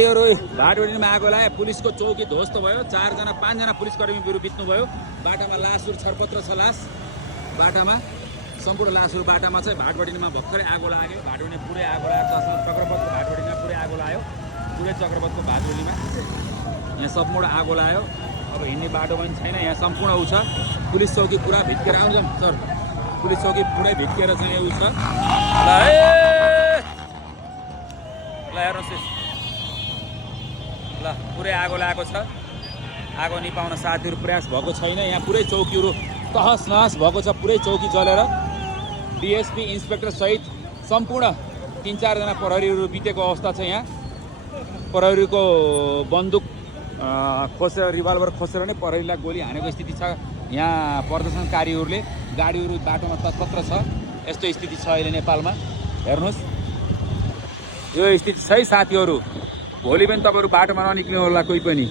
भाटबडीमा आगो लाए पुलिसको चौकी ध्वस्त भयो 5जना पुलिसकर्मीहरू बित्नुभयो बाटामा लासहरू छरपत्र छ लास बाटामा सम्पूर्ण लासहरू बाटामा छ भाटबडीमा भर्खरै आगो लाग्यो भाटबडीमा पुरै आगो लाग्यो चक्रपथको भाटबडीमा पुरै आगो लाग्यो पुरै चक्रपथको भाटबडीमा यहाँ सम्पूर्ण आगो लाग्यो अब हिँड्ने बाटो पनि छैन यहाँ सम्पूर्ण उ छ पुलिस चौकी पुरा भित्केर आउँछ सर पुलिस चौकी पुरै भित्केर चाहिँ उ छ ल हेर्नुहोस् ल पुरै आगो लागेको छ आगो निभाउन साथीहरू प्रयास भएको छैन यहाँ पुरै चौकीहरू तहस नहस भएको छ पुरै चौकी जलेर डिएसपी इन्सपेक्टर सहित सम्पूर्ण 3-4 जना प्रहरीहरू बितेको अवस्था छ यहाँ प्रहरीको बन्दुक खोसेर रिभल्भर खोसेर नै प्रहरीलाई गोली हानेको स्थिति छ यहाँ प्रदर्शनकारीहरूले गाडीहरू बाटोमा तत्पत्र छ यस्तो स्थिति छ अहिले नेपालमा हेर्नुहोस् यो स्थिति छ है साथीहरू भोलि पनि तपाईहरु बाटोमा ननिक्लिनु होला कोही पनि